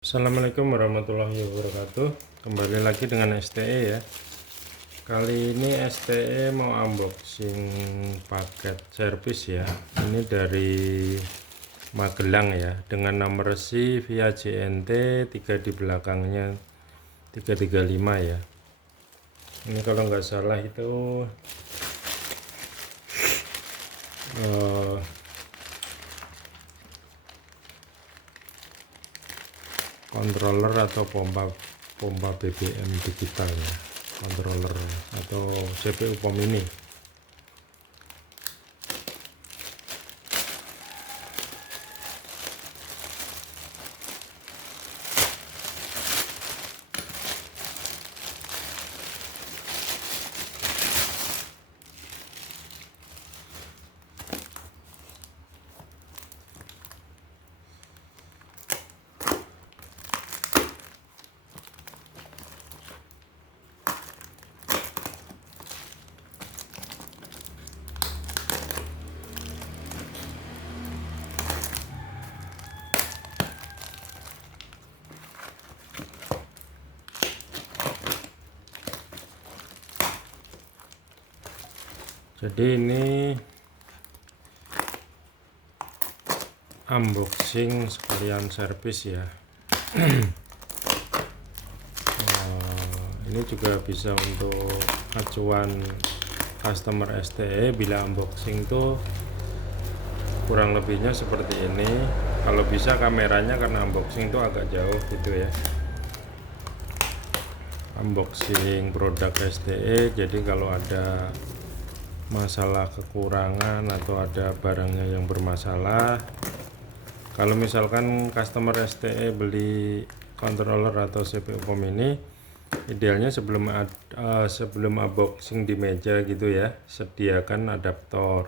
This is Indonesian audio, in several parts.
Assalamualaikum warahmatullahi wabarakatuh. Kembali lagi dengan STE ya. Kali ini STE mau unboxing paket servis ya. Ini dari Magelang ya, dengan nomor resi via JNT 3 di belakangnya 335 ya. Ini kalau nggak salah itu controller atau pompa BBM digital ya, controller atau CPU POM ini. Jadi ini unboxing sekalian servis ya. Ini juga bisa untuk acuan customer STE bila unboxing tuh kurang lebihnya seperti ini. Kalau bisa kameranya, karena unboxing tuh agak jauh gitu ya. Unboxing produk STE, jadi kalau ada masalah kekurangan atau ada barangnya yang bermasalah, kalau misalkan customer STE beli controller atau CPU POM ini, idealnya sebelum unboxing di meja gitu ya, sediakan adaptor.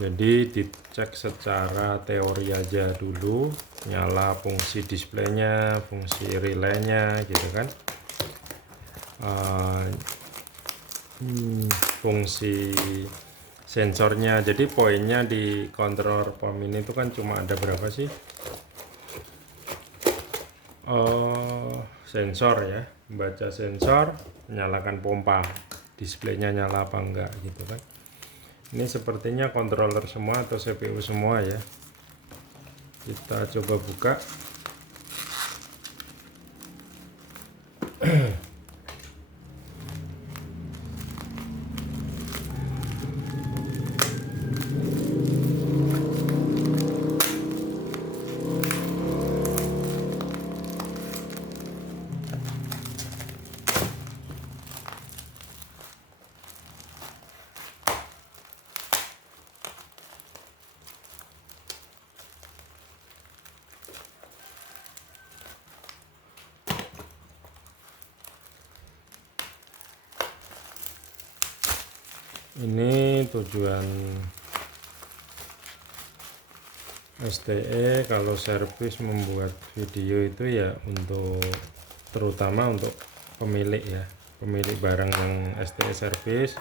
Jadi dicek secara teori aja dulu, nyala fungsi displaynya, fungsi relaynya gitu kan, fungsi sensornya. Jadi poinnya di controller POM ini itu kan cuma ada berapa sih, sensor ya, baca sensor, nyalakan pompa, displaynya nyala apa enggak gitu kan. Ini sepertinya controller semua atau CPU semua ya. Kita coba buka. Ini tujuan STE kalau servis membuat video itu ya, untuk terutama untuk pemilik ya, pemilik barang yang STE servis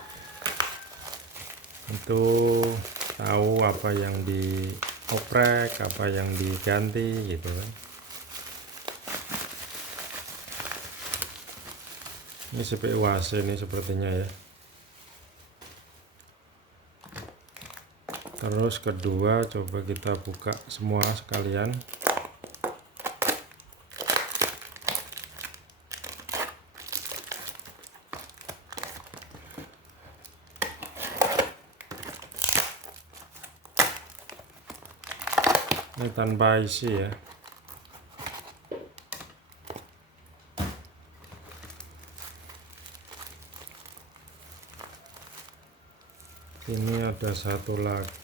itu tahu apa yang dioprek, apa yang diganti gitu kan. Ini CPU AC ini sepertinya ya. Terus kedua, coba kita buka semua sekalian. Ini tanpa isi ya. Ini ada satu lagi.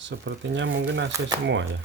Sepertinya mungkin AC semua ya.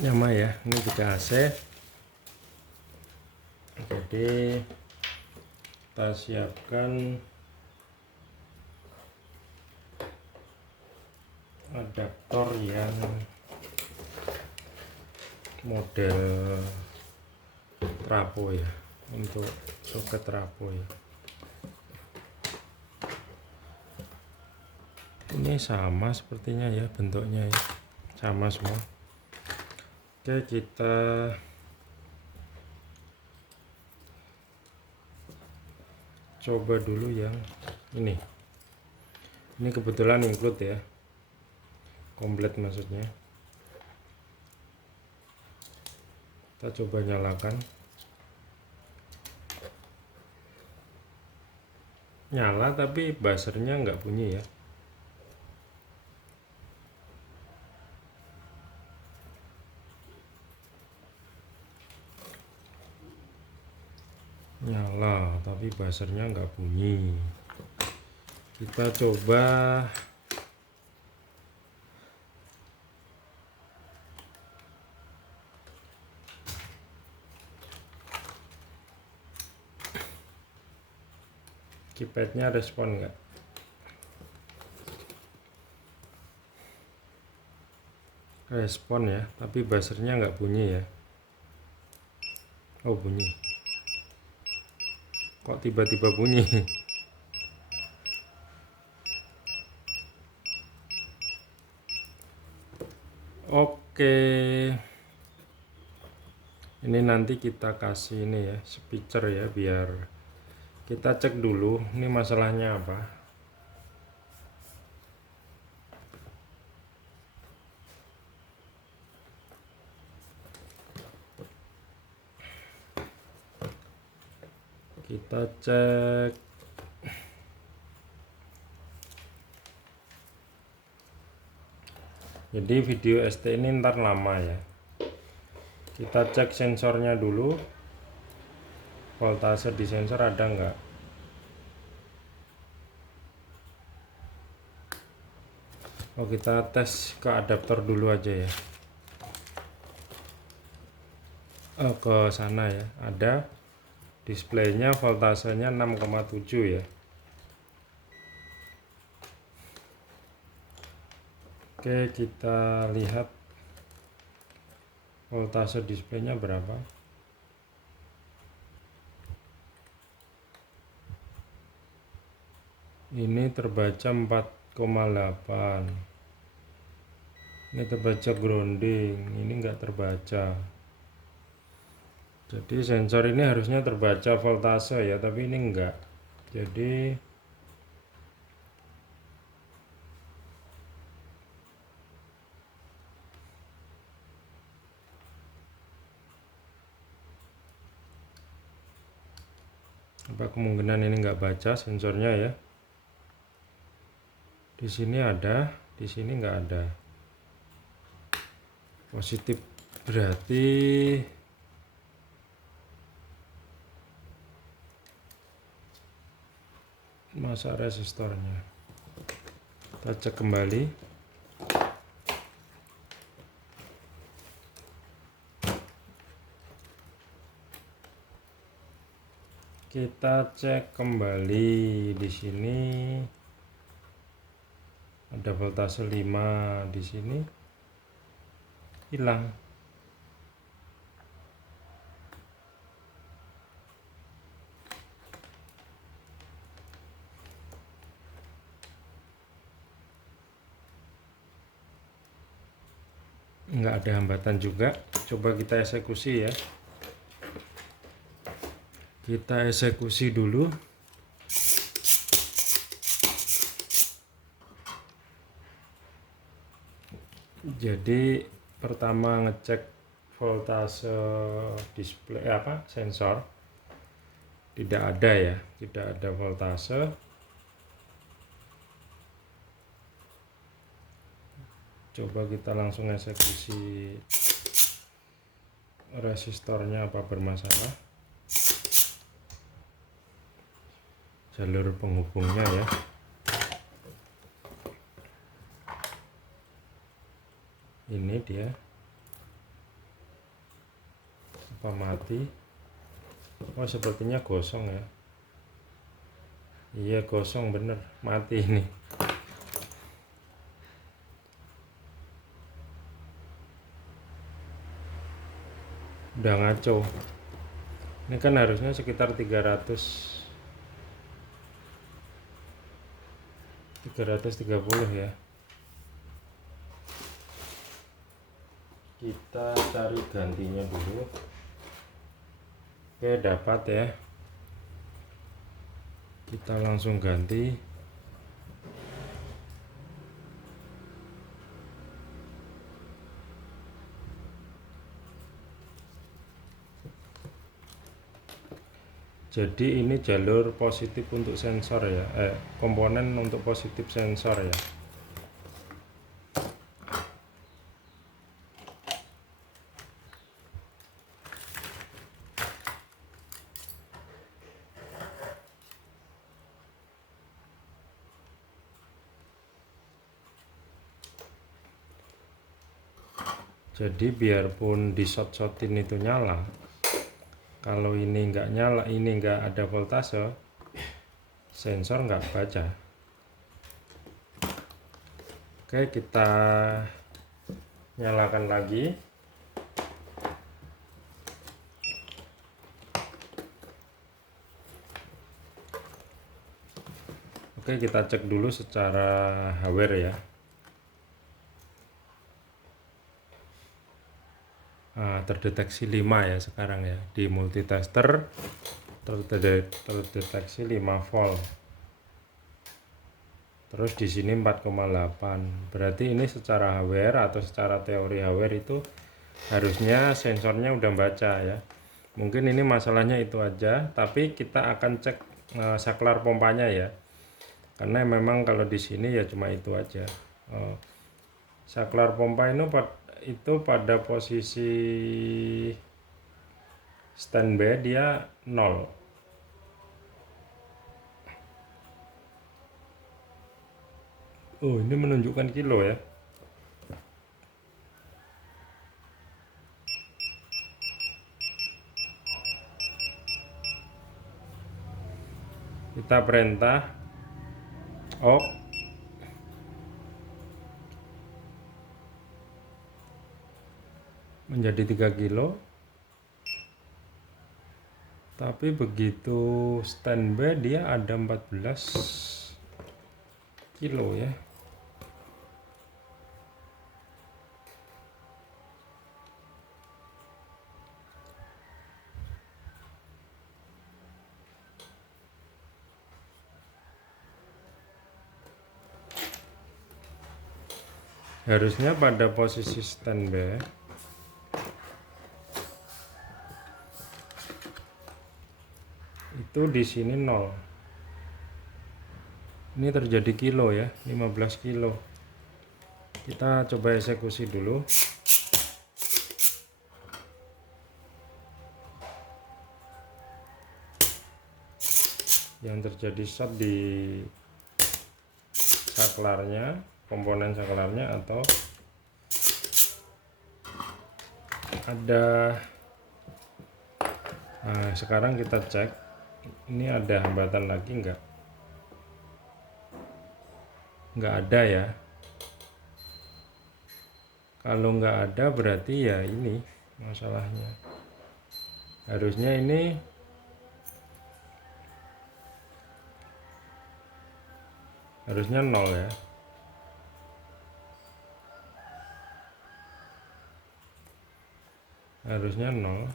Nyama ya, ini juga AC. Jadi kita siapkan adaptor yang model trafo ya, untuk soket trafo ya. Ini sama sepertinya ya, bentuknya ya sama semua. Oke, kita coba dulu yang ini kebetulan include ya, komplit maksudnya. Kita coba nyalakan. Nyala tapi buzzernya nggak bunyi ya. Nyala tapi buzzernya nggak bunyi. Kita coba keypadnya respon nggak. Respon ya, tapi buzzernya nggak bunyi ya. Oh, bunyi. Kok tiba-tiba bunyi? Oke, ini nanti kita kasih ini ya, speaker ya, biar kita cek dulu ini masalahnya apa. Kita cek. Jadi video ST ini ntar lama ya. Kita cek sensornya dulu, voltase di sensor ada nggak. Oh, kita tes ke adaptor dulu aja ya. Oh, ke sana ya, ada displaynya voltasenya 6,7 ya. Oke, kita lihat voltase displaynya berapa. Ini terbaca 4,8. Ini terbaca grounding, ini enggak terbaca. Jadi sensor ini harusnya terbaca voltase ya, tapi ini enggak. Jadi apa kemungkinan ini enggak baca sensornya ya. Di sini ada, di sini enggak ada. Positif berarti masa resistornya. Kita cek kembali. Kita cek kembali di sini. Ada voltase 5 di sini. Hilang. Enggak ada hambatan juga. Coba kita eksekusi ya. Kita eksekusi dulu. Jadi pertama ngecek voltase display sensor. Tidak ada ya, tidak ada voltase. Coba kita langsung eksekusi resistornya apa bermasalah. Jalur penghubungnya ya. Ini dia. Apa mati? Oh, sepertinya gosong ya. Iya, gosong bener, mati ini. Udah ngaco. Ini kan harusnya sekitar 330 ya. Kita cari gantinya dulu. Oke, dapat ya. Kita langsung ganti. Jadi ini jalur positif untuk sensor ya, komponen untuk positif sensor ya. Jadi biarpun di shot-shotin itu nyala, kalau ini nggak nyala, ini nggak ada voltase, sensor nggak baca. Oke, kita nyalakan lagi. Oke, kita cek dulu secara hardware ya. Terdeteksi 5 ya sekarang ya, di multitester terdeteksi 5 volt. Terus di sini 4,8. Berarti ini secara hardware atau secara teori hardware itu harusnya sensornya udah baca ya. Mungkin ini masalahnya itu aja, tapi kita akan cek saklar pompanya ya. Karena memang kalau di sini ya cuma itu aja. Saklar pompa itu pada posisi standby dia 0. Oh, ini menunjukkan kilo ya. Kita perintah off. Menjadi 3 kilo. Tapi begitu standby dia ada 14 kilo ya. Harusnya pada posisi standby itu di sini 0. Ini terjadi kilo ya, 15 kilo. Kita coba eksekusi dulu. Yang terjadi short di saklarnya, komponen saklarnya, atau ada. Nah, sekarang kita cek ini ada hambatan lagi enggak ada ya. Kalau nggak ada berarti ya ini masalahnya. Harusnya ini harusnya 0 ya. Harusnya 0.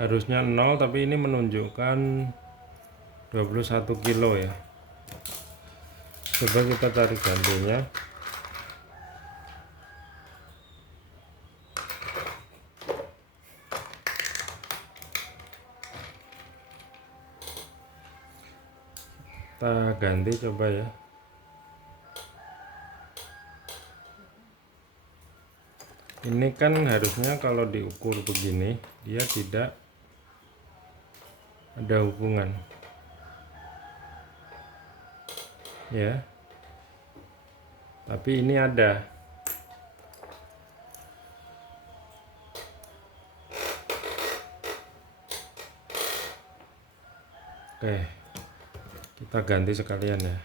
Harusnya 0, tapi ini menunjukkan 21 kilo ya. Coba kita cari gantinya. Kita ganti coba ya. Ini kan harusnya kalau diukur begini dia tidak ada hubungan ya. Tapi ini ada. Oke, kita ganti sekalian ya.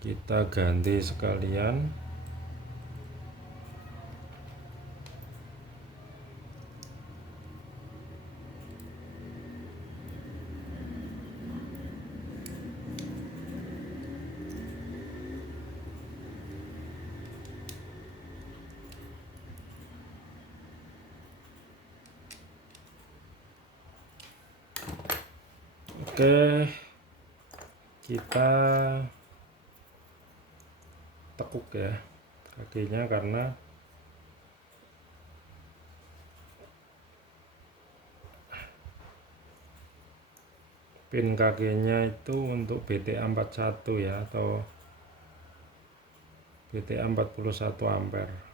Kita ganti sekalian. Oke, kita tekuk ya kakinya, karena pin kakinya itu untuk BTA 41 ya, atau BTA 41 ampere.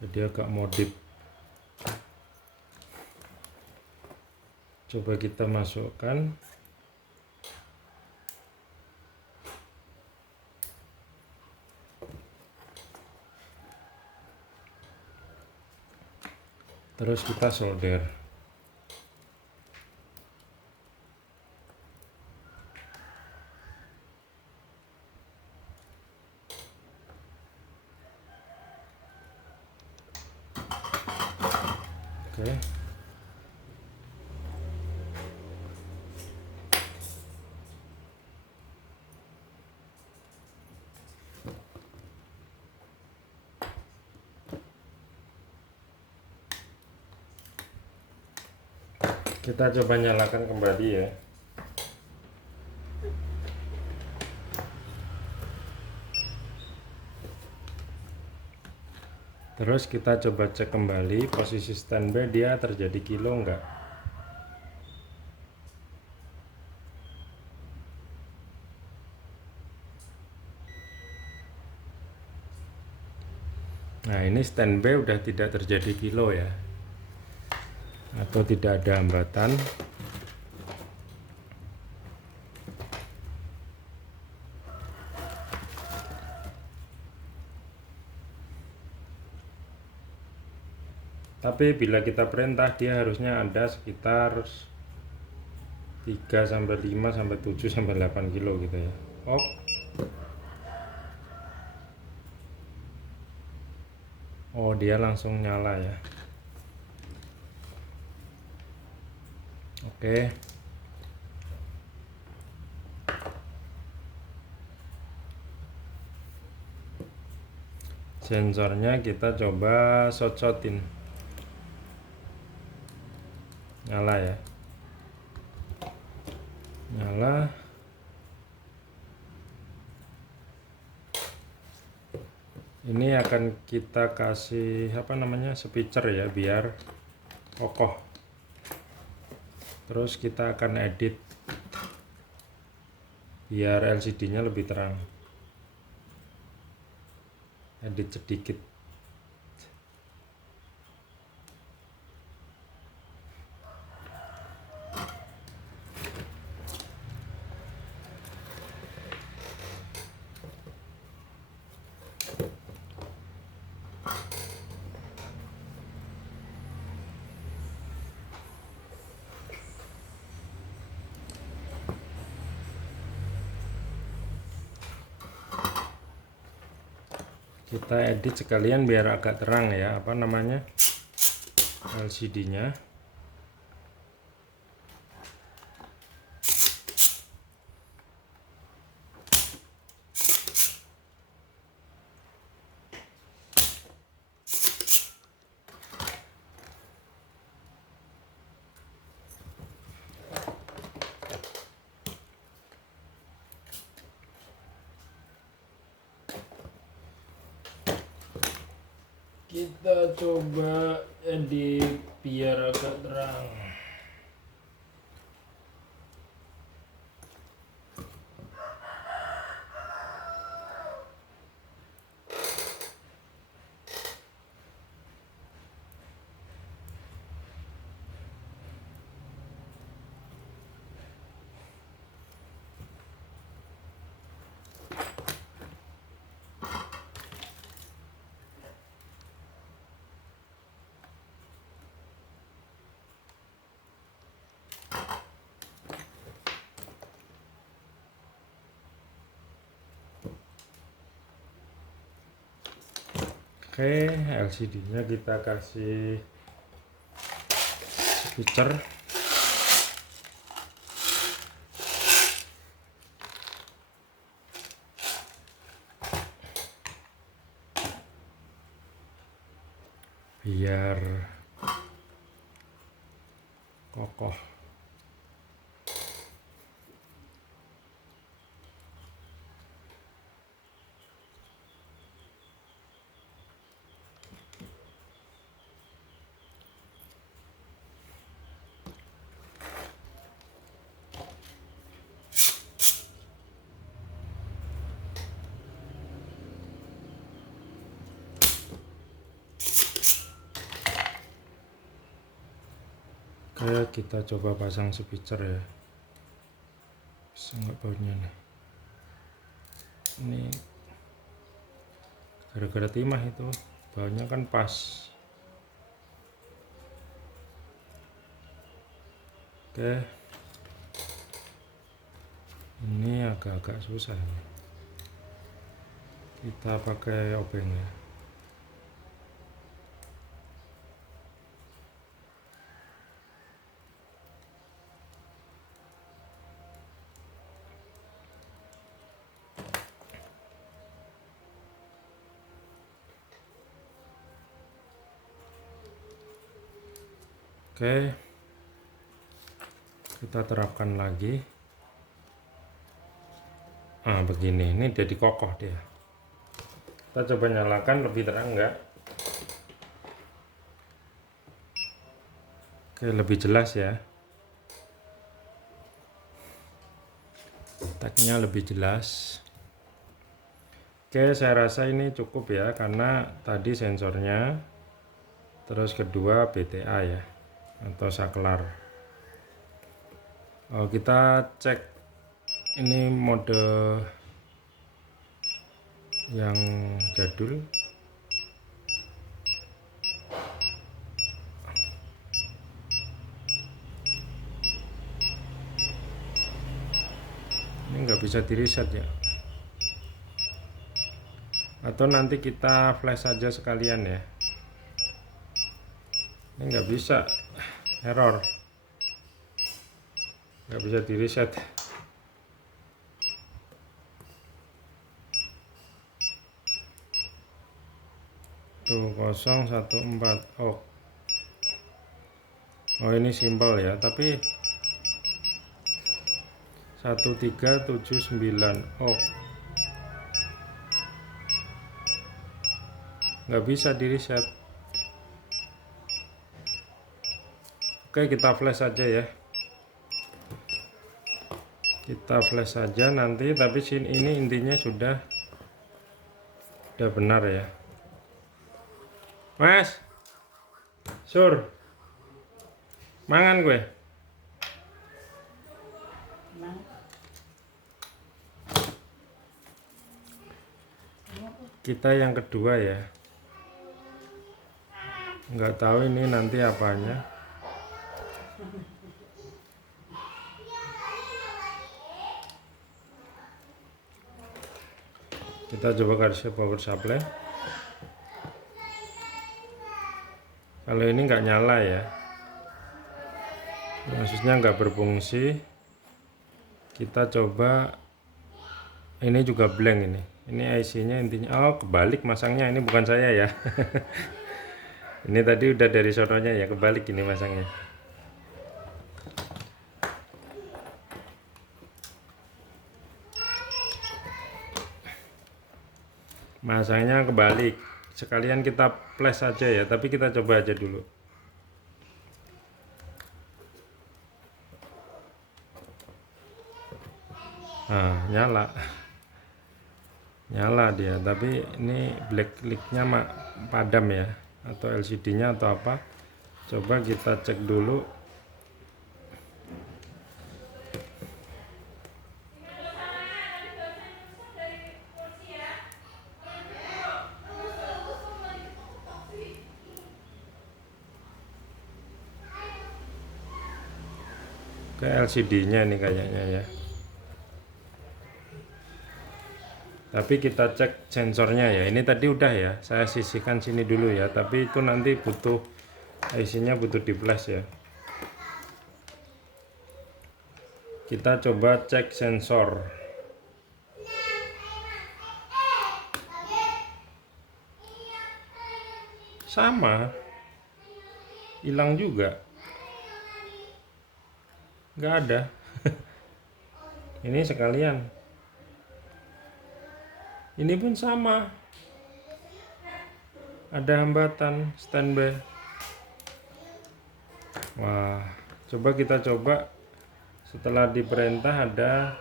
Jadi agak modif. Coba kita masukkan. Terus kita solder. Oke. Kita coba nyalakan kembali ya. Terus kita coba cek kembali posisi standby, dia terjadi kilo enggak. Nah, ini standby udah tidak terjadi kilo ya, atau tidak ada hambatan. Tapi bila kita perintah, dia harusnya ada sekitar 3 sampai 5 sampai 7 sampai 8 kilo gitu ya. Oh, dia langsung nyala ya. Oke. Sensornya kita coba shot-shotin. Nyala ya. Nyala. Ini akan kita kasih apa namanya, switcher ya, biar kokoh. Terus kita akan edit biar LCD-nya lebih terang. Edit sedikit. Kita edit sekalian biar agak terang ya, apa namanya, LCD-nya. Kita coba edit biar agak terang. Oke, LCD-nya kita kasih switcher. Biar kokoh. Oke, kita coba pasang switcher ya. Bisa nggak baunya nih? Ini gara-gara timah itu, baunya kan pas. Oke, ini agak-agak susah ini. Kita pakai obeng ya. Oke, kita terapkan lagi. Begini, ini jadi kokoh dia. Kita coba nyalakan lebih terang enggak? Oke, lebih jelas ya. Tagnya lebih jelas. Oke, saya rasa ini cukup ya, karena tadi sensornya, terus kedua BTA ya, atau saklar. Kita cek ini mode yang jadul. Ini nggak bisa di reset ya, atau nanti kita flash saja sekalian ya. Ini nggak bisa, error, nggak bisa di reset. Tuh 014. Oh ini simpel ya, tapi 1379. Nggak bisa di reset. Oke, kita flash saja ya. Kita flash saja nanti, tapi ini intinya sudah benar ya. Mas Sur, mangan gue. Kita yang kedua ya, nggak tahu ini nanti apanya. Kita coba kasih power supply. Kalau ini nggak nyala ya, maksudnya nggak berfungsi. Kita coba, ini juga blank ini. Ini IC-nya intinya, kebalik masangnya, ini bukan saya ya. Ini tadi udah dari sononya ya, kebalik ini masangnya. Masangnya kebalik. Sekalian kita flash saja ya, tapi kita coba aja dulu. Nyala dia, tapi ini backlight-nya padam ya, atau LCD-nya atau apa. Coba kita cek dulu. Ke LCD-nya ini kayaknya ya. Tapi kita cek sensornya ya. Ini tadi udah ya, saya sisihkan sini dulu ya, tapi itu nanti butuh IC-nya butuh di flash ya. Kita coba cek sensor. Sama, hilang juga, nggak ada. Ini sekalian, ini pun sama, ada hambatan standby. Wah, coba kita coba setelah diperintah ada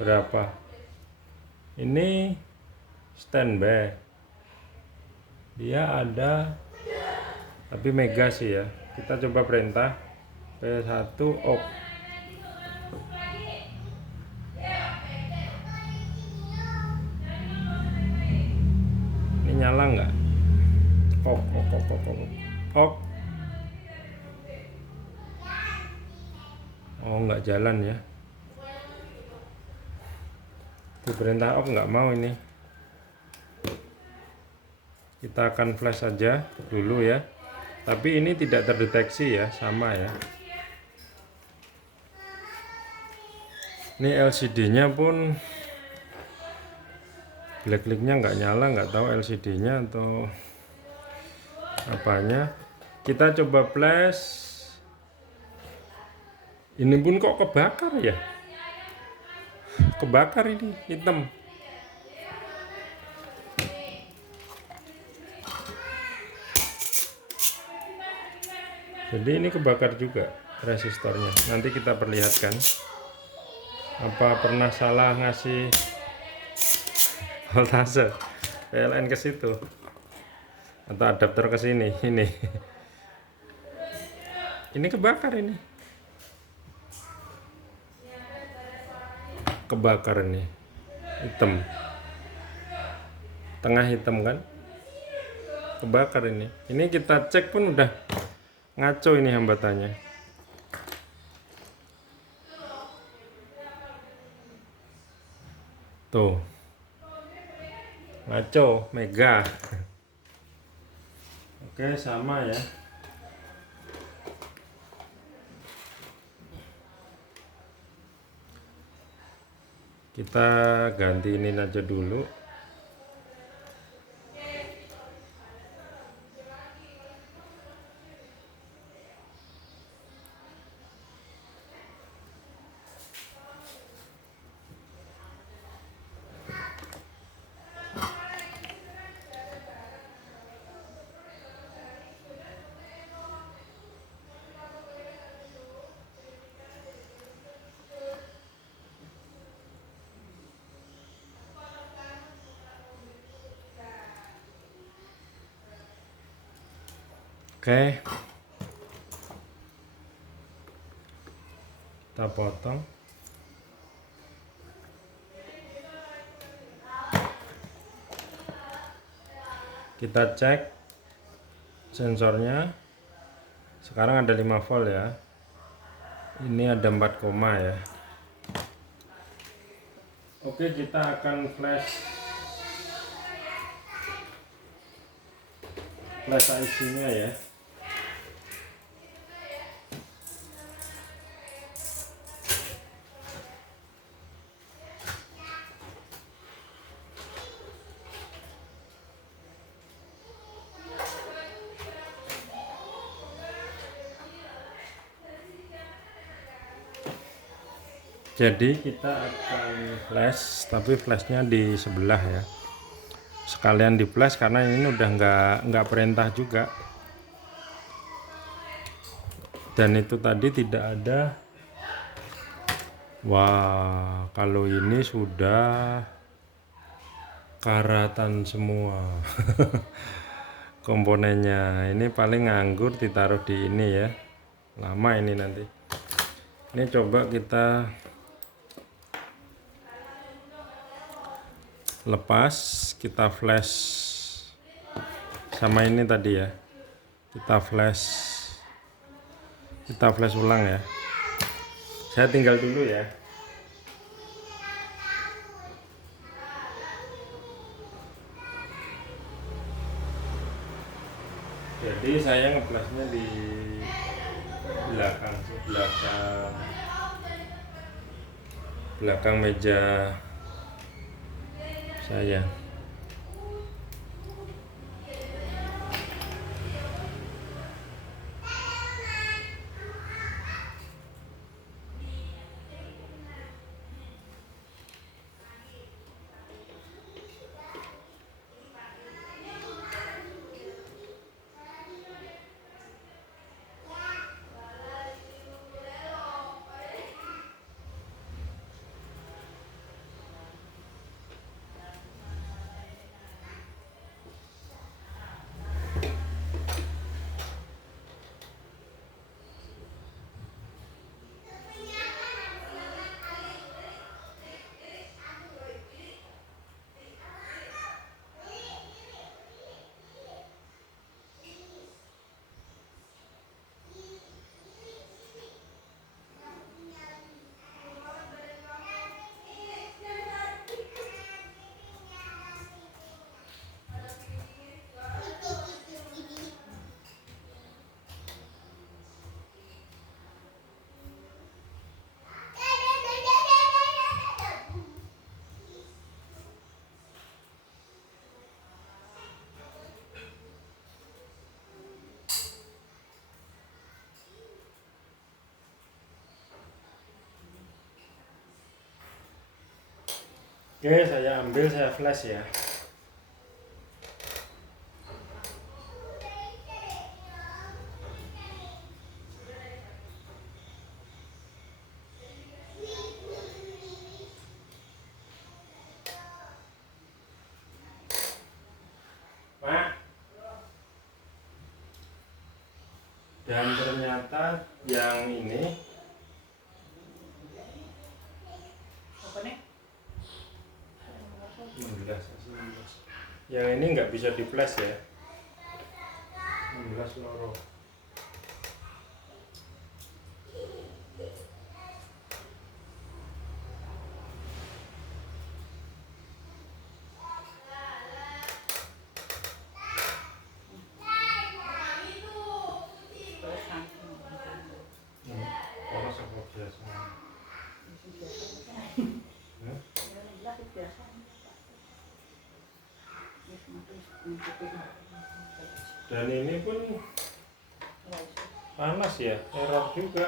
berapa. Ini standby, dia ada, tapi mega sih ya. Kita coba perintah P1 off. Ini nyala nggak? Off. Oh, nggak jalan ya. Di perintah off nggak mau ini. Kita akan flash saja dulu ya. Tapi ini tidak terdeteksi ya, sama ya. Ini LCD-nya pun blacklight-nya nggak nyala, nggak tahu LCD-nya atau apanya. Kita coba flash. Ini pun kok kebakar ya? Kebakar ini, hitam. Jadi ini kebakar juga resistornya. Nanti kita perlihatkan. Apa pernah salah ngasih voltase PLN ke situ atau adapter ke sini? Ini kebakar ini. Kebakar ini. Hitam. Tengah hitam kan? Kebakar ini. Ini kita cek pun udah ngaco ini hambatannya. Tuh. Ngaco, mega. Oke, sama ya. Kita ganti ini aja dulu. Oke, kita potong. Kita cek sensornya. Sekarang ada 5 volt ya. Ini ada 4 koma ya. Oke, kita akan flash IC-nya ya. Jadi kita akan flash, tapi flashnya di sebelah ya. Sekalian di flash karena ini udah nggak perintah juga. Dan itu tadi tidak ada. Wah, kalau ini sudah karatan semua. Komponennya ini paling nganggur ditaruh di ini ya. Lama ini nanti. Ini coba kita lepas, kita flash sama ini tadi ya. Kita flash ulang ya. Saya tinggal dulu ya. Jadi saya ngeplasnya di belakang belakang meja saya. Oke, saya ambil, saya flash ya. Dan ternyata yang ini yang ini nggak bisa di flash ya. 16 loro. Dan ini pun panas ya, error juga.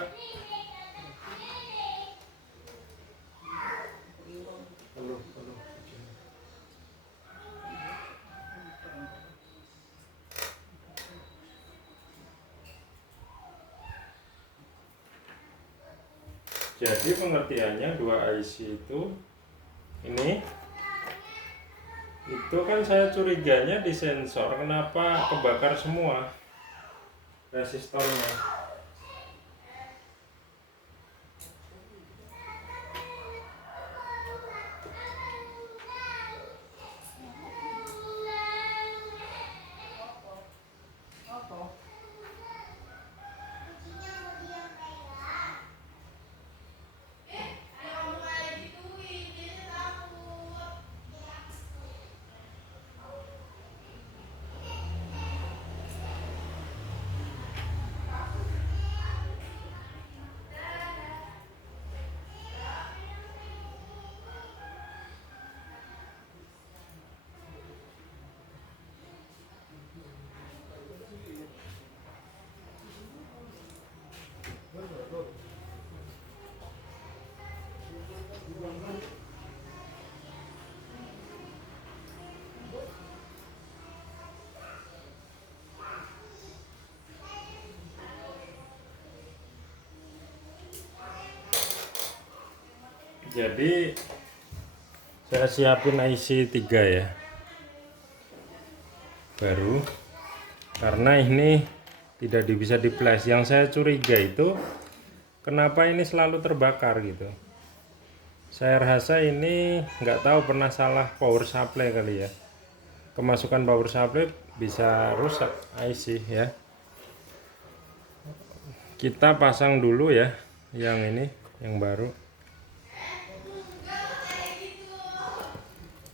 Jadi pengertiannya dua IC itu ini itu kan saya curiganya di sensor, kenapa kebakar semua resistornya. Jadi saya siapin IC 3 ya, baru, karena ini tidak bisa di flash. Yang saya curiga itu kenapa ini selalu terbakar gitu. Saya rasa ini nggak tahu, pernah salah power supply kali ya, kemasukan power supply bisa rusak IC ya. Kita pasang dulu ya yang ini, yang baru.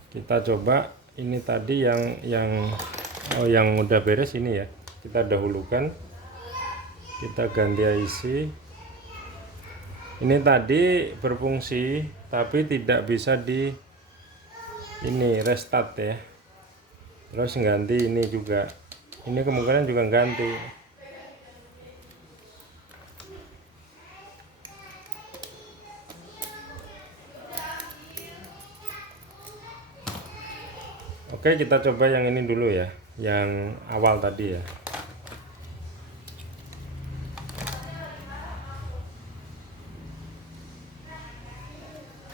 Kita coba ini tadi yang udah beres ini ya. kita dahulukan, kita ganti IC. Ini tadi berfungsi tapi tidak bisa di ini restart ya. Terus ganti ini juga, ini kemungkinan juga ganti. Oke, kita coba yang ini dulu ya, yang awal tadi ya.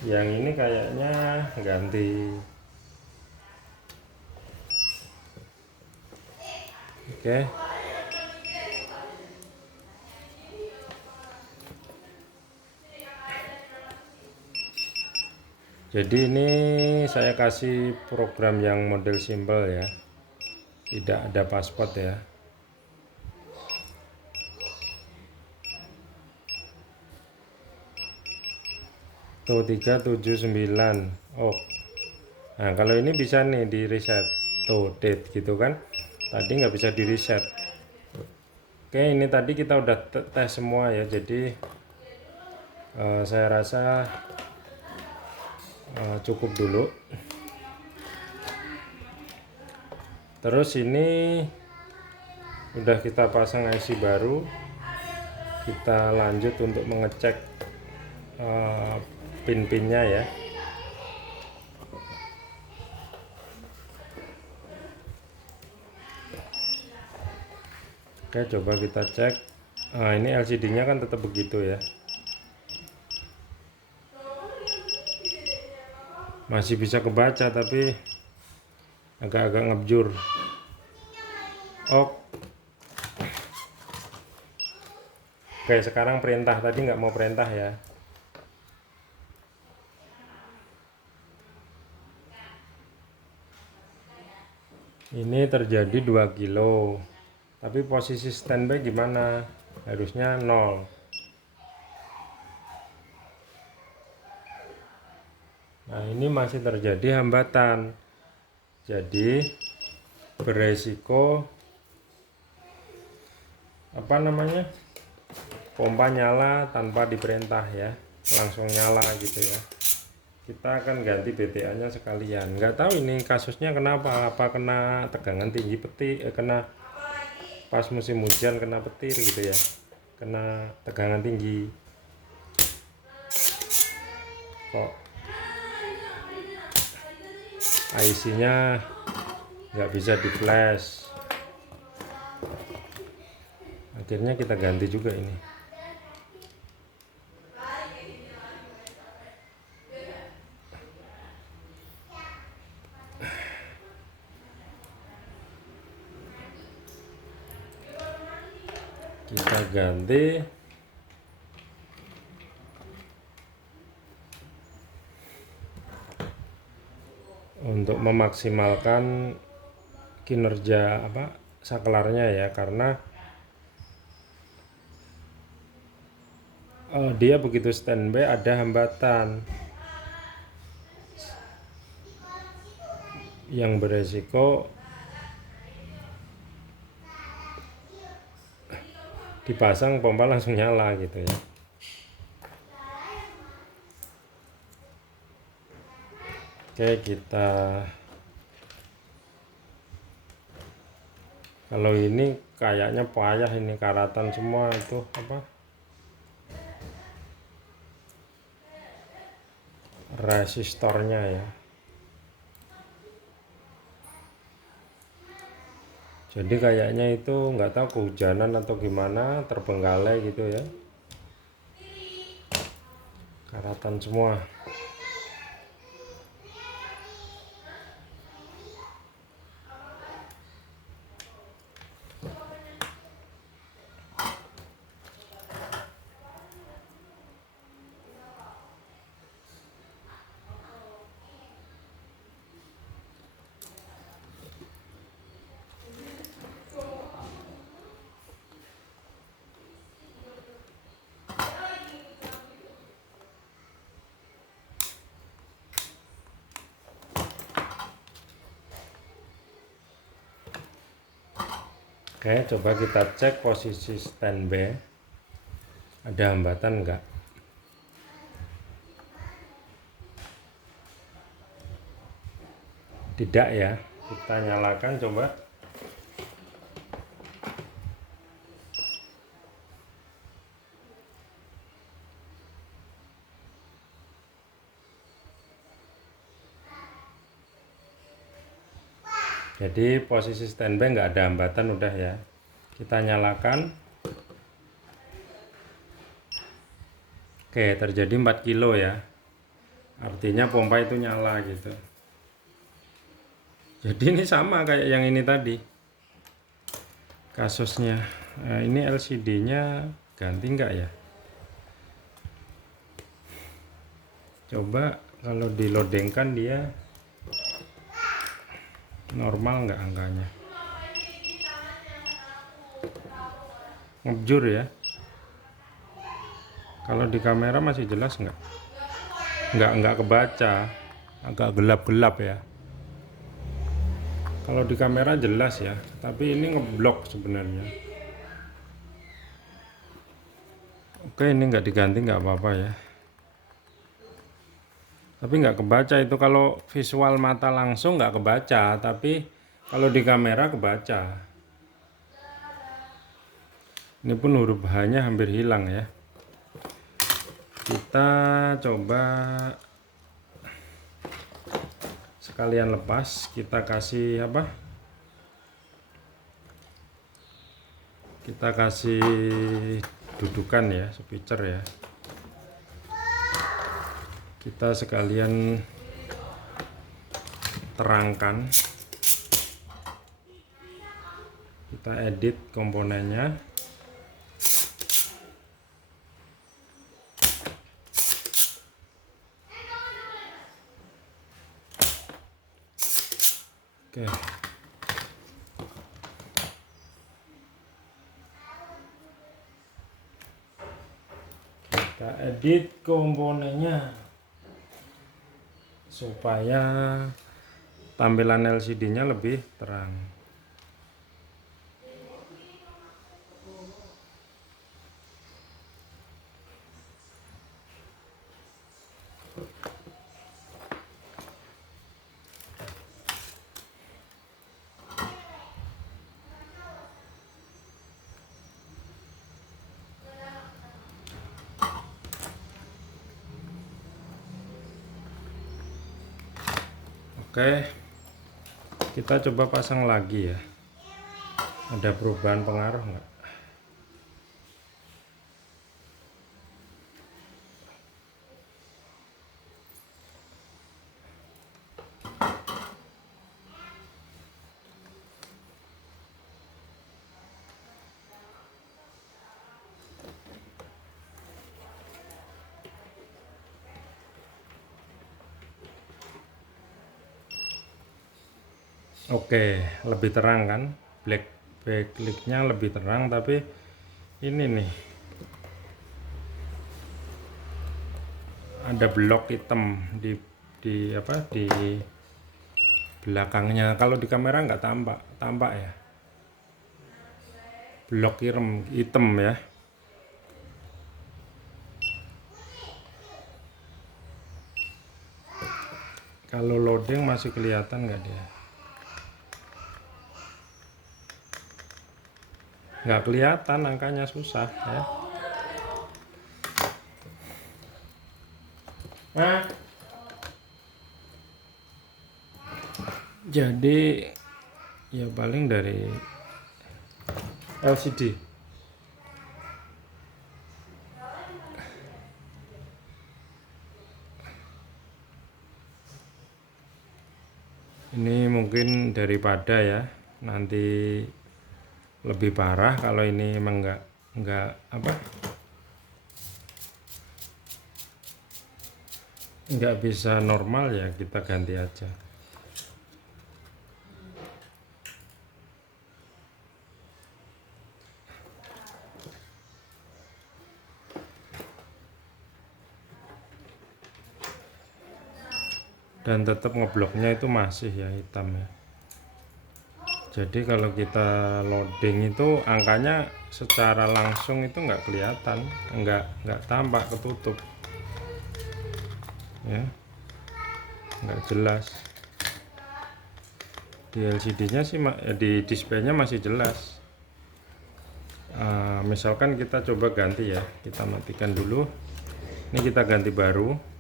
Yang ini kayaknya ganti. Oke. Jadi ini saya kasih program yang model simple ya. Tidak ada password ya. Tuh 379. Oh. Nah, kalau ini bisa nih di reset. Tuh date gitu kan. Tadi nggak bisa di reset. Oke, ini tadi kita udah tes semua ya. Jadi saya rasa cukup dulu. Terus ini udah kita pasang IC baru. Kita lanjut untuk mengecek pin-pinnya ya. Oke, coba kita cek. Nah, ini LCD-nya kan tetap begitu ya. Masih bisa kebaca tapi agak-agak ngebjur. Oke, sekarang perintah, tadi nggak mau perintah ya. Ini terjadi 2 kilo. Tapi posisi standby gimana? Harusnya 0. Nah, ini masih terjadi hambatan. Jadi beresiko apa namanya? Pompa nyala tanpa diperintah ya. Langsung nyala gitu ya. Kita akan ganti BTA-nya sekalian. Nggak tahu ini kasusnya kenapa, apa kena tegangan tinggi petir, kena pas musim hujan kena petir gitu ya, kena tegangan tinggi. Kok IC-nya nggak bisa di flash. Akhirnya kita ganti juga ini. Kita ganti untuk memaksimalkan kinerja saklarnya ya, karena dia begitu standby ada hambatan yang beresiko dipasang pompa langsung nyala gitu ya. Oke, kita kalau ini kayaknya payah, ini karatan semua itu resistornya ya. Jadi kayaknya itu nggak tahu kehujanan atau gimana, terbengkalai gitu ya, karatan semua. Oke, coba kita cek posisi standby. Ada hambatan enggak? Tidak ya. Kita nyalakan coba. Jadi posisi standby nggak ada hambatan udah ya. Kita nyalakan. Oke, terjadi 4 kilo ya. Artinya pompa itu nyala gitu. Jadi ini sama kayak yang ini tadi kasusnya. Nah, ini LCD-nya ganti nggak ya? Coba kalau di loadingkan dia normal nggak angkanya? Ngejur ya. Kalau di kamera masih jelas nggak? Nggak kebaca, agak gelap-gelap ya. Kalau di kamera jelas ya, tapi ini ngeblok sebenarnya. Oke, ini nggak diganti nggak apa-apa ya. Tapi nggak kebaca itu, kalau visual mata langsung nggak kebaca, tapi kalau di kamera kebaca. Ini pun huruf H-nya hampir hilang ya. Kita coba sekalian lepas, kita kasih apa? Kita kasih dudukan ya, switcher ya. Kita sekalian terangkan. Kita edit komponennya. Oke. Kita edit komponennya supaya tampilan LCD-nya lebih terang. Oke, kita coba pasang lagi ya. Ada perubahan pengaruh nggak? Oke, lebih terang kan? Backlight-nya lebih terang, tapi ini nih ada blok hitam di apa di belakangnya. Kalau di kamera nggak tampak ya, blok hitam ya. Kalau loading masih kelihatan nggak dia? Nggak kelihatan, angkanya susah ya. Nah, jadi ya paling dari LCD. Ini mungkin daripada ya nanti lebih parah kalau ini emang nggak apa, nggak bisa normal ya, kita ganti aja. Dan tetap ngebloknya itu masih ya hitam ya. Jadi kalau kita loading itu angkanya secara langsung itu nggak kelihatan, nggak tampak, ketutup ya, nggak jelas. Di LCD-nya sih di displaynya masih jelas. Misalkan kita coba ganti ya, kita matikan dulu, ini kita ganti baru.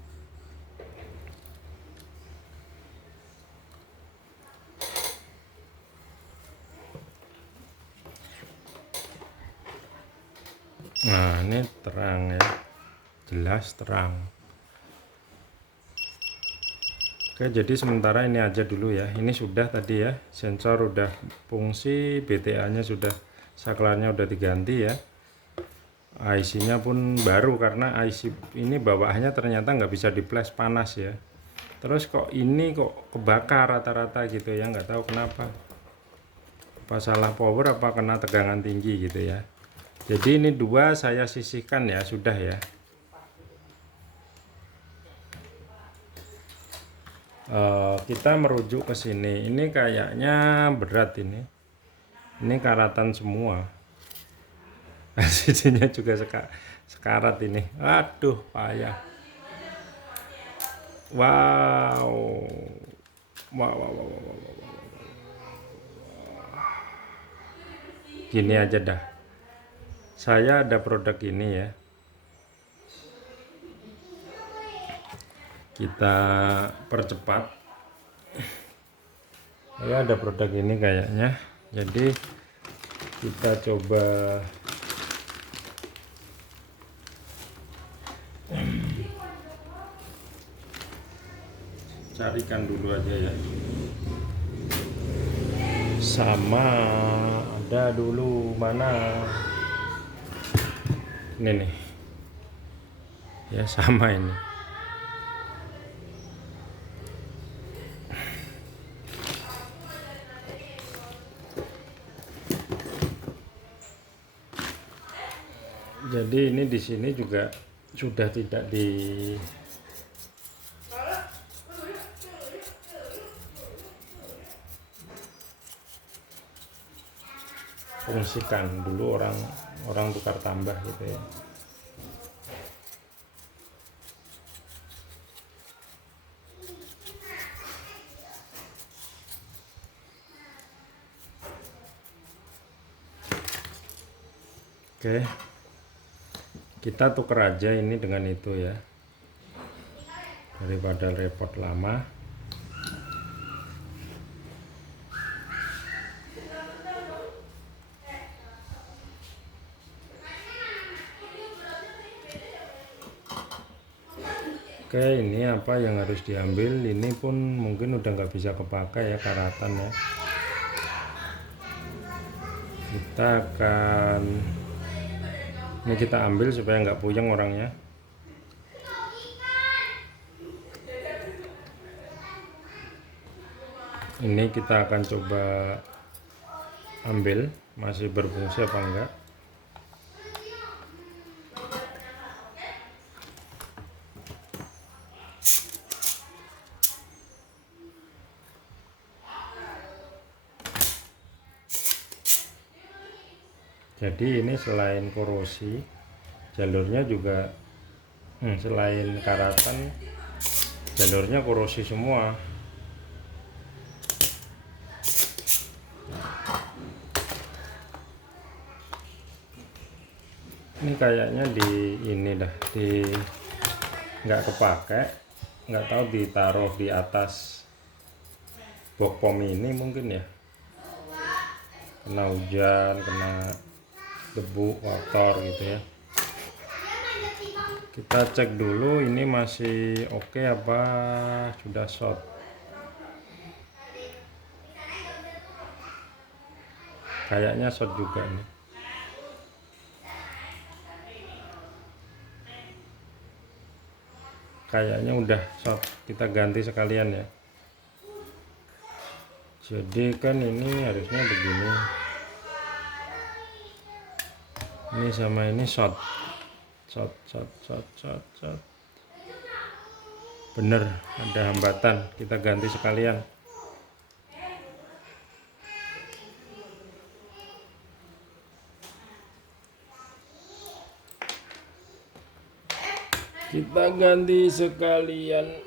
Nah ini terang ya, jelas terang. Oke, jadi sementara ini aja dulu ya. Ini sudah tadi ya, sensor udah fungsi, BTA nya sudah, saklarnya udah diganti ya, IC-nya pun baru karena IC ini bawaannya ternyata nggak bisa di flash, panas ya. Terus kok ini kok kebakar rata-rata gitu ya, nggak tahu kenapa. Apa salah power, apa kena tegangan tinggi gitu ya. Jadi ini dua saya sisihkan ya, sudah ya. Kita merujuk ke sini. Ini kayaknya berat ini. Ini karatan semua. LCD-nya juga sekarat ini. Aduh, payah. Wow. Wow, wow, wow, wow, wow. Gini aja dah. Saya ada produk ini ya. Kita percepat. Ya, ada produk ini kayaknya. Jadi kita coba carikan dulu aja ya. Sama ada dulu mana? Ini nih. Ya sama ini. Jadi ini di sini juga sudah tidak fungsikan, dulu orang tukar tambah gitu ya. Oke, kita tuker aja ini dengan itu ya, daripada repot lama. Oke, ini apa yang harus diambil, ini pun mungkin udah nggak bisa kepakai ya, karatan ya. Kita akan, ini kita ambil supaya nggak puyeng orangnya. Ini kita akan coba ambil masih berfungsi apa enggak. Jadi ini selain korosi, jalurnya juga selain karatan, jalurnya korosi semua. Ini kayaknya di ini dah, di nggak kepake, nggak tahu ditaruh di atas box pom ini mungkin ya, kena hujan, kena debu kotor gitu ya. Kita cek dulu ini masih oke apa sudah short. Kayaknya short juga nih. Kayaknya udah short, kita ganti sekalian ya. Jadi kan ini harusnya begini, ini sama ini short. Bener, ada hambatan, kita ganti sekalian. Kita ganti sekalian.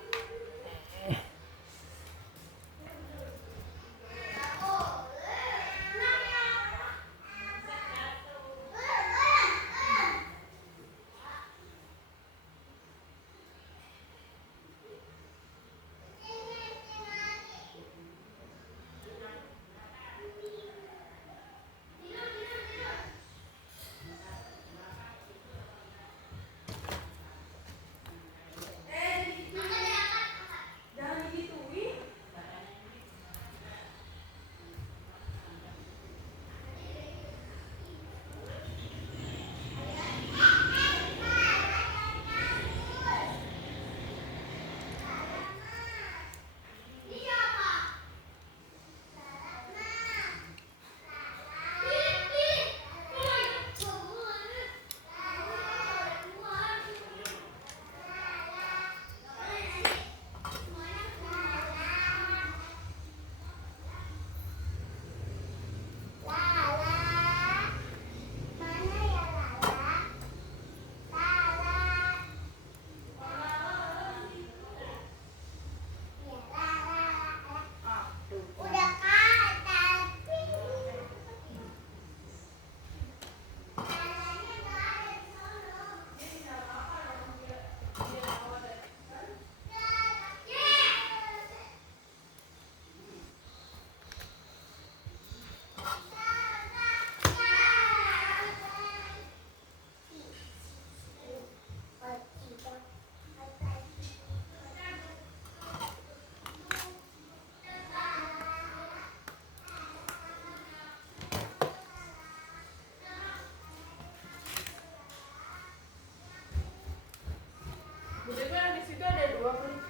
Di situ ada dua klik.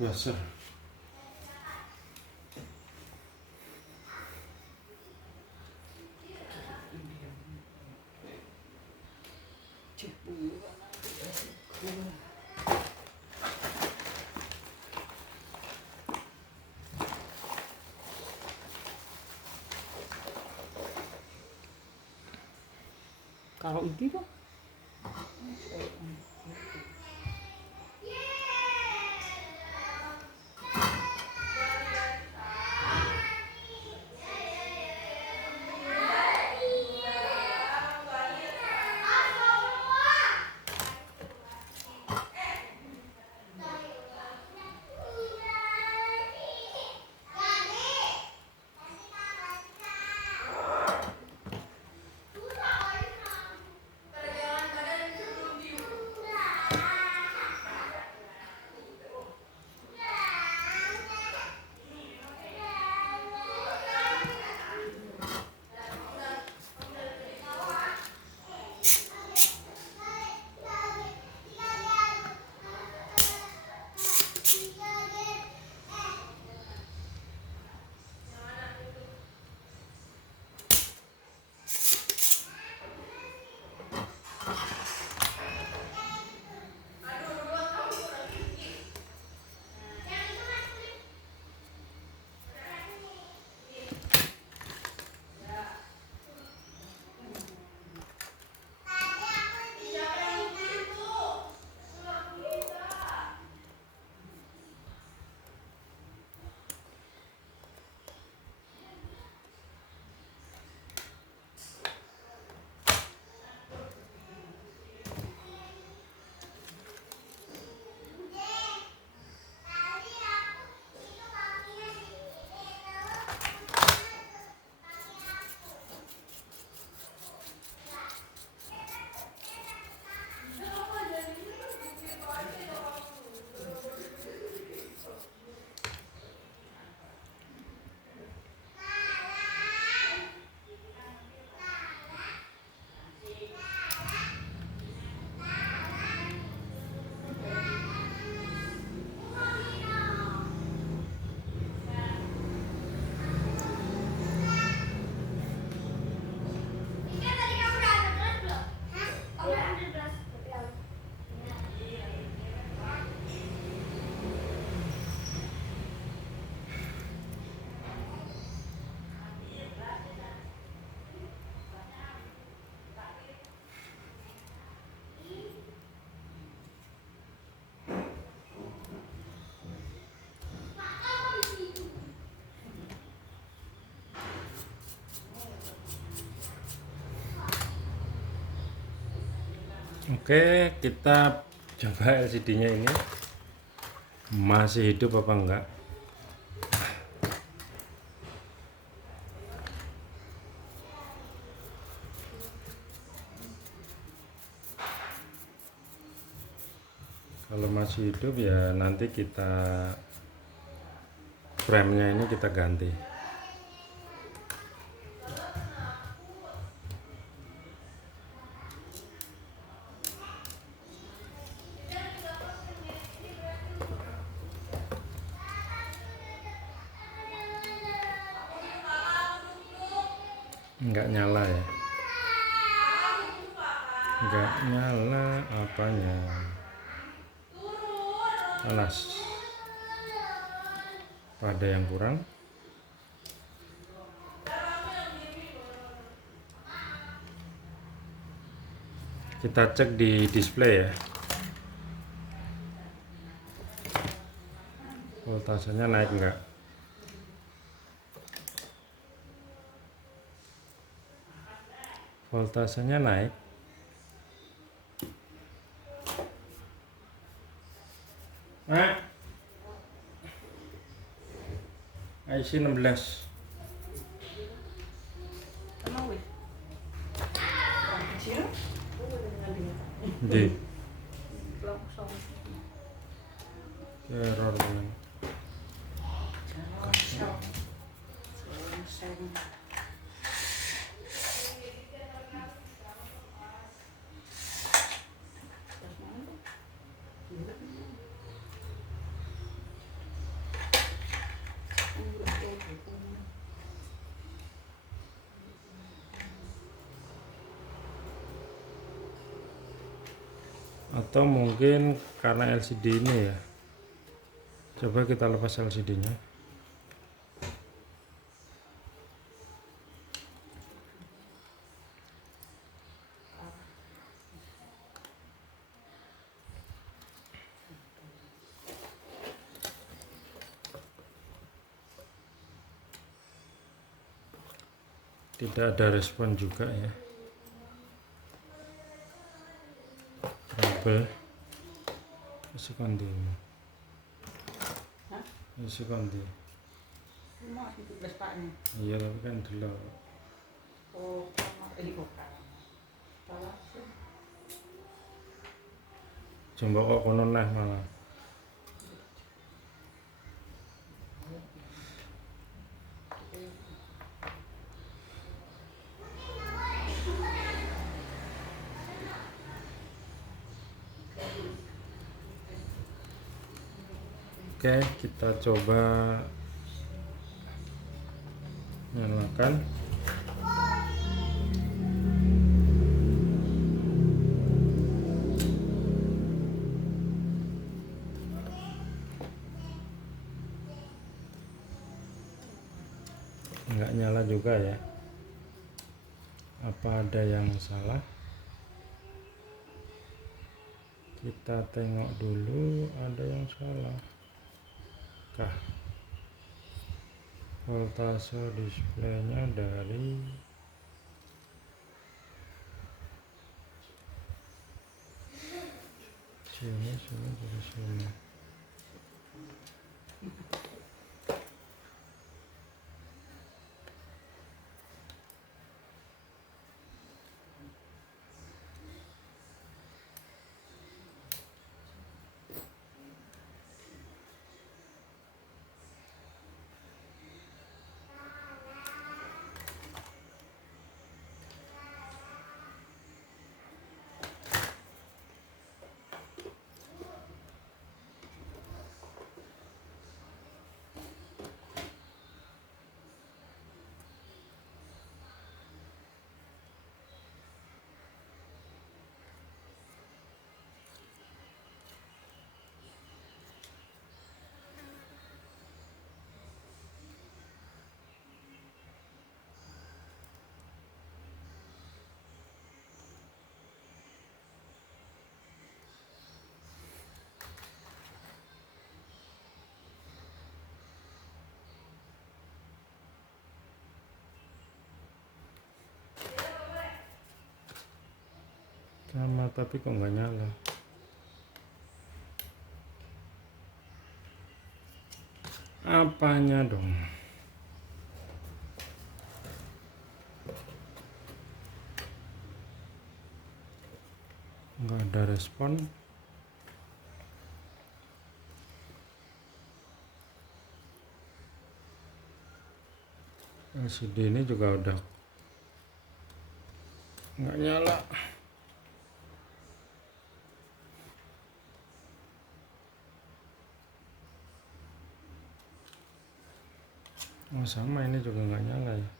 Ya, sir. Kalau ini kok Oke, kita coba LCD-nya ini masih hidup apa enggak. Kalau masih hidup ya nanti kita frame-nya ini kita ganti. Enggak nyala ya, enggak nyala apanya, panas. Pada yang kurang, kita cek di display ya, voltasenya naik enggak. Voltasenya naik. IC 16. Emang wis. Kecil? Di Langsung. error teman. Atau mungkin karena LCD ini ya. Coba kita lepas LCD-nya. Tidak ada respon juga ya. Trouble. Isi kondi. Isi kondi. Mau itu bespaknya. Iya tapi kan dulu. Oh, kamar ini kok. Coba kok kono nah malah. Oke, kita coba nyalakan. Nggak nyala juga ya. Apa ada yang salah? Kita tengok dulu, ada yang salah kah? Voltase displaynya dari sini dari sini. Sama, tapi kok nggak nyala. Apanya dong? Nggak ada respon. LCD ini juga udah nggak nyala. Oh sama, ini juga nggak nyala ya.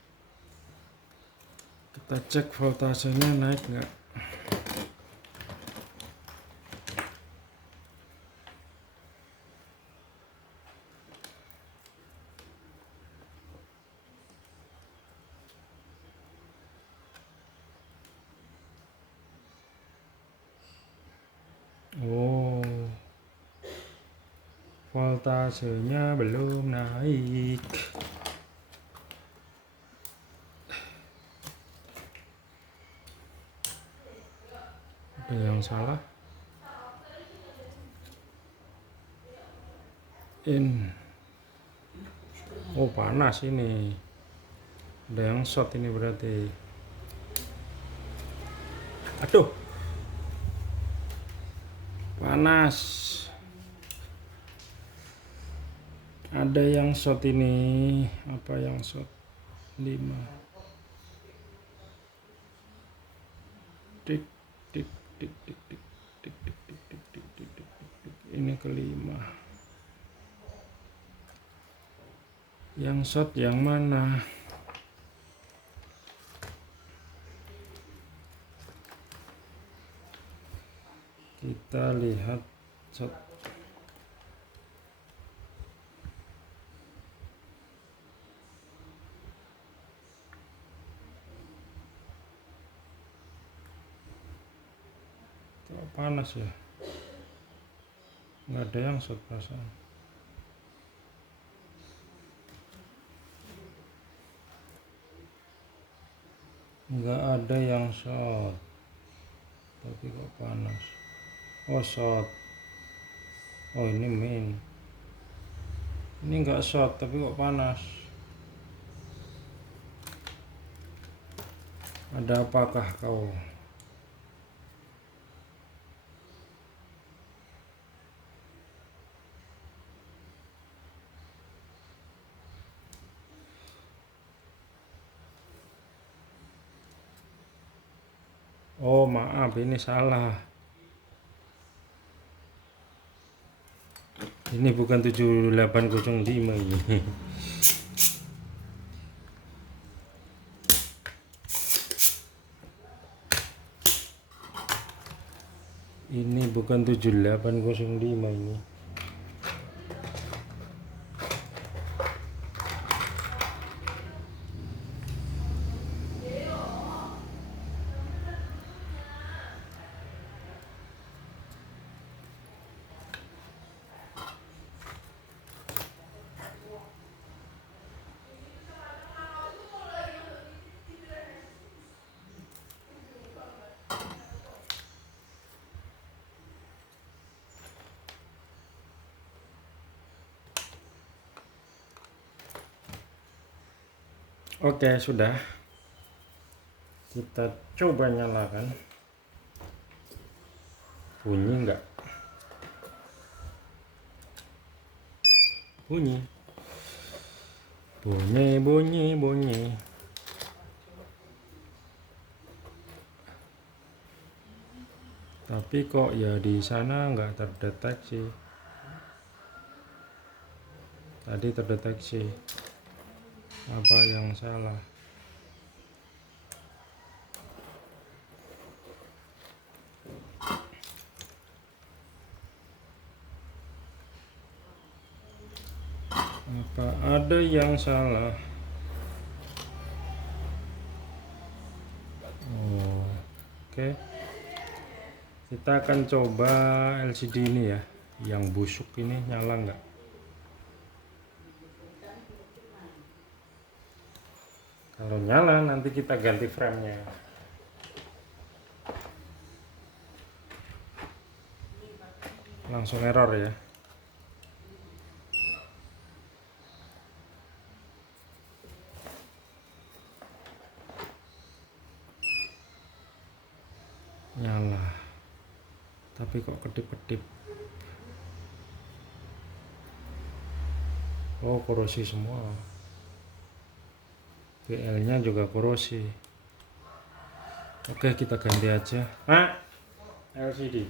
Kita cek voltasenya naik nggak. Oh, voltasenya belum naik. Ada yang salah. Oh panas ini. Ada yang short ini berarti. Aduh, panas. Ada yang short ini. Apa yang short? 5. Tik tik tik tik tik tik tik tik tik tik tik tik tik. Ini kelima. Yang short yang mana? Kita lihat short. Kok panas ya? Nggak ada yang short pasang. Nggak ada yang short, tapi kok panas. Oh short. Oh ini main. Ini nggak short tapi kok panas. Ada apakah kau? Oh maaf, ini salah. Ini bukan 7805 ini. Ini bukan 7805 ini. Oke, sudah. Kita coba nyalakan. Bunyi enggak? Bunyi. Bunyi, bunyi, bunyi. Tapi kok ya di sana nggak terdeteksi. Tadi terdeteksi. Apa yang salah? Apa ada yang salah? Oh, oke. Kita akan coba LCD ini ya, yang busuk ini nyala nggak? Kalau nyala nanti kita ganti framenya. langsung error ya. Nyala tapi kok kedip-kedip. Oh, korosi semua. PL nya juga korosi. Oke, kita ganti aja. LCD.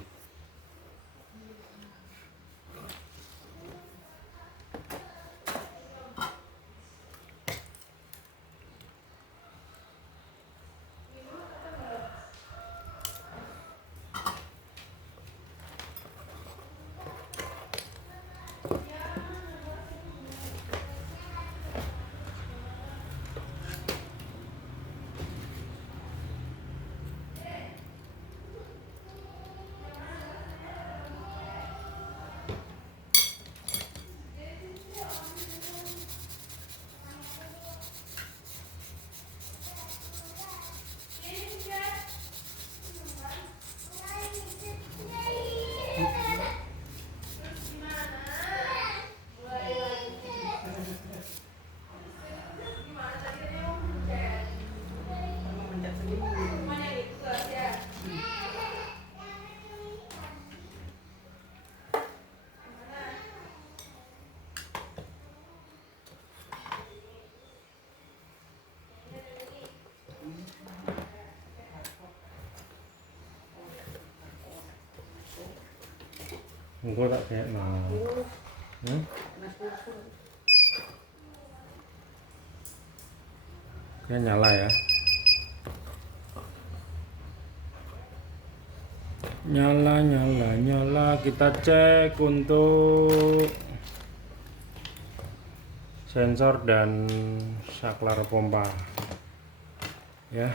Sama mencet sendiri. Enggak tak kayak Kena susu. kayak nyala ya. Nyala. Kita cek untuk sensor dan saklar pompa ya.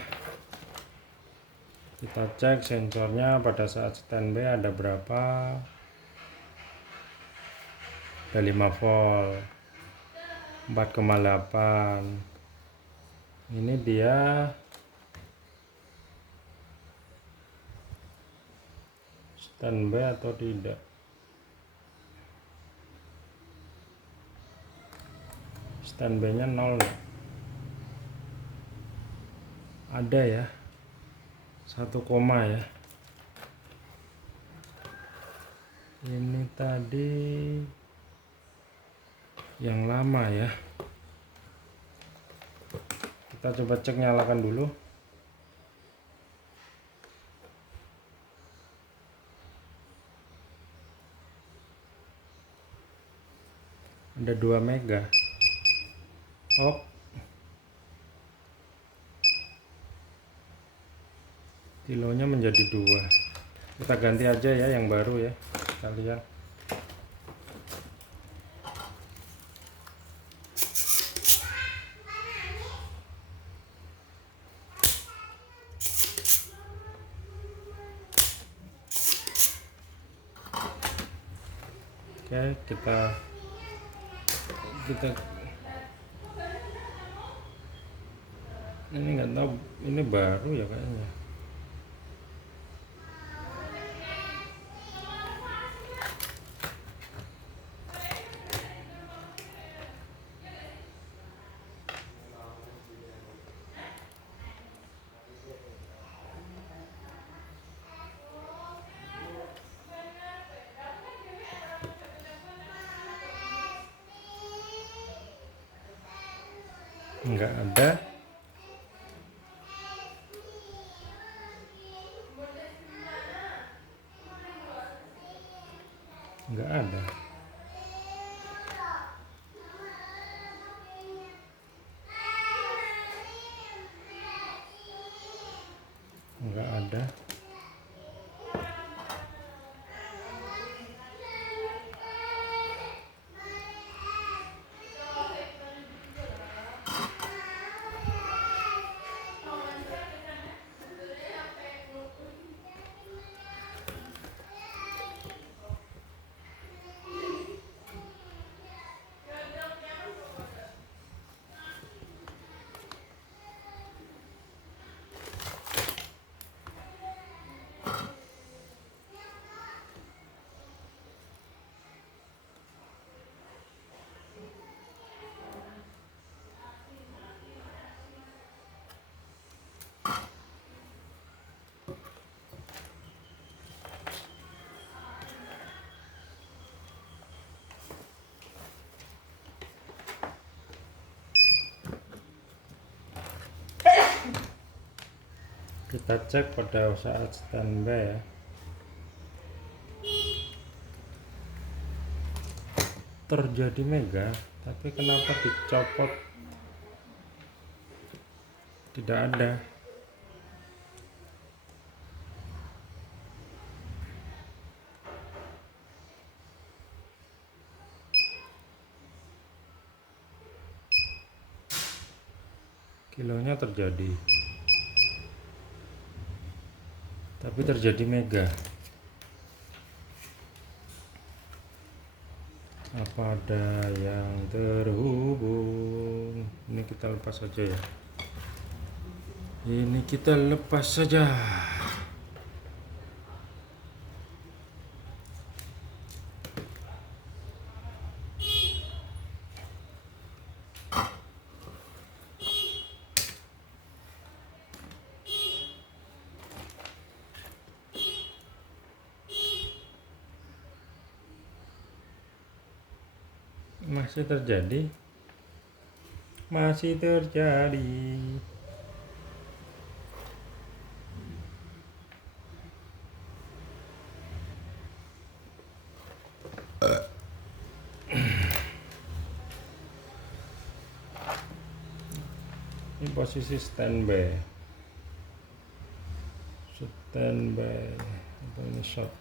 Kita cek sensornya pada saat standby ada berapa. Ada 5 volt 4,8. Ini dia standby atau tidak. Standby nya 0 nih. Ada ya 1 koma ya. Ini tadi yang lama ya. Kita coba cek, nyalakan dulu. Ada 2 mega. Oh, kilonya menjadi 2. Kita ganti aja ya yang baru ya sekalian. Oke, kita ini nggak tahu, ini baru ya kayaknya. Nggak ada. Nggak ada. Nggak ada. Kita cek pada saat standby ya. Terjadi mega, tapi kenapa dicopot tidak ada? Kilonya terjadi, tapi terjadi mega. Apa ada yang terhubung? Ini kita lepas saja ya. Ini kita lepas saja. Masih terjadi. Masih terjadi. Ini posisi standby. Standby. Apa ini shot?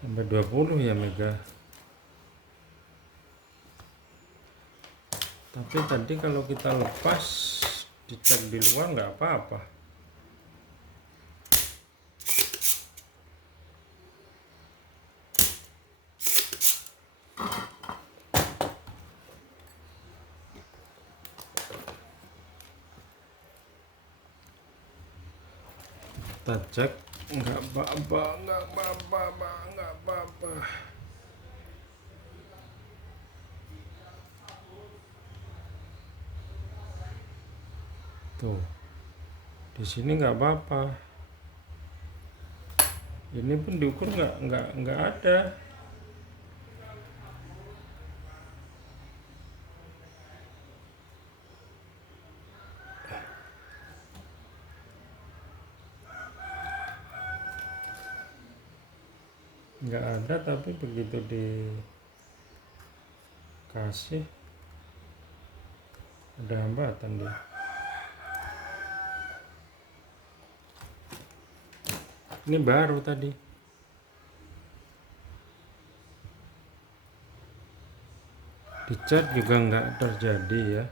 Sampai 20 ya mega. Tapi tadi kalau kita lepas dicek di luar nggak apa-apa. Kita cek nggak apa-apa, nggak apa-apa, nggak apa-apa. Tuh, di sini nggak apa-apa. Ini pun diukur nggak ada. Nggak ada, tapi begitu dikasih ada hambatan dia. Ini baru tadi. Dicek juga nggak terjadi ya.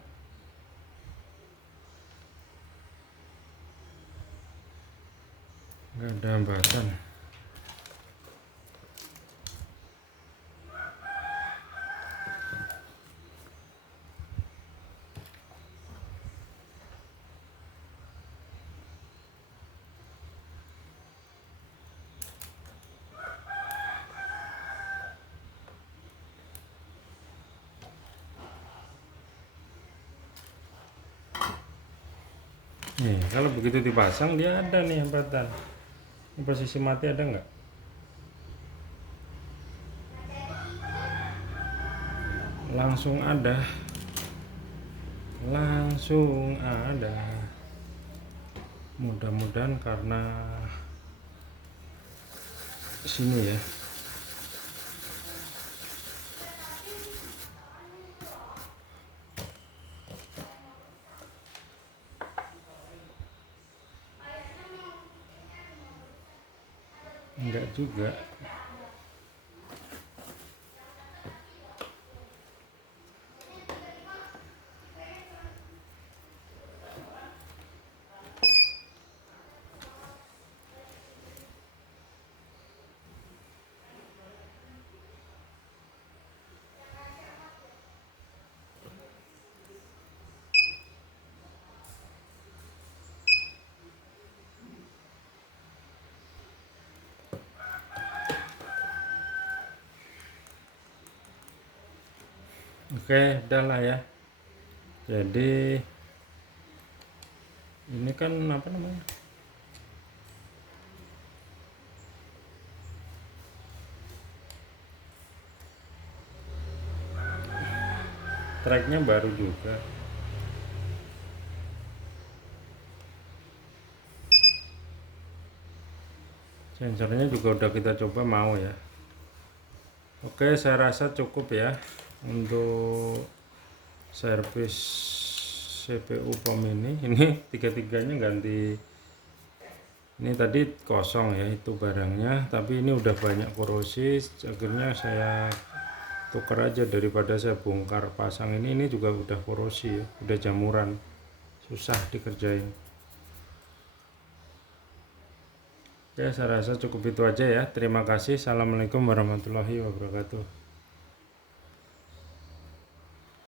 Nggak ada hambatan. Nih, kalau begitu dipasang dia ada nih hambatan. Ini posisi mati ada nggak? Langsung ada. Langsung ada. Mudah-mudahan karena sini ya. Enggak juga. Oke, udah lah ya. Jadi ini kan apa namanya? tracknya baru juga. Sensornya juga udah kita coba mau ya. Oke, saya rasa cukup ya untuk servis CPU POM ini. Ini tiga-tiganya ganti. Ini tadi kosong ya itu barangnya, tapi ini udah banyak korosi. Akhirnya saya tuker aja daripada saya bongkar pasang ini juga udah korosi ya, udah jamuran, susah dikerjain. Ya, saya rasa cukup itu aja ya. Terima kasih. Assalamualaikum warahmatullahi wabarakatuh.